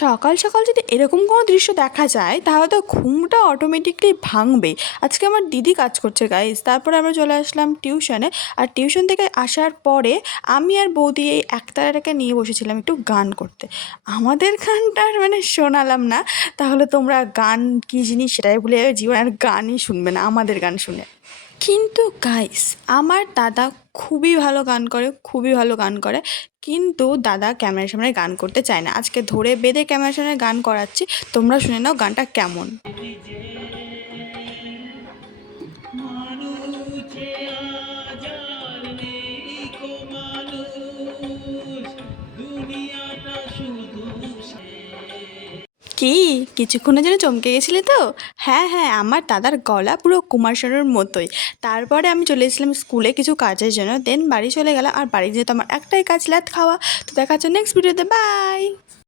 সকাল সকাল যদি এরকম কোনো দৃশ্য দেখা যায় তাহলে তো ঘুমটা অটোমেটিকলি ভাঙবেই। আজকে আমার দিদি কাজ করছে গাইজ, তারপরে আমরা চলে আসলাম টিউশনে। আর টিউশন থেকে আসার পরে আমি আর বৌদি এই একতারাটাকে নিয়ে বসেছিলাম একটু গান করতে। আমাদের গানটার মানে শোনালাম না, তাহলে তোমরা গান কী জিনিস সেটাই ভুলে যাবে, জীবন আর গানই শুনবে না আমাদের গান শুনে। কিন্তু গাইস, আমার দাদা খুবই ভালো গান করে, খুবই ভালো গান করে। কিন্তু দাদা ক্যামেরার সামনে গান করতে চায় না। আজকে ধরে বেঁধে ক্যামেরার সামনে গান করাচ্ছি, তোমরা শুনে নাও গানটা কেমন। কি, কিছুক্ষণের জন্য চমকে গেছিলে তো? হ্যাঁ হ্যাঁ, আমার দাদার গলা পুরো কুমার শানুর মতোই। তারপরে আমি চলে এসেছিলাম স্কুলে কিছু কাজের জন্য, দেন বাড়ি চলে গেলাম। আর বাড়ি যেতে আমার একটাই কাজ, ল্যাদ খাওয়া। তো দেখা হচ্ছে নেক্সট ভিডিওতে, বাই।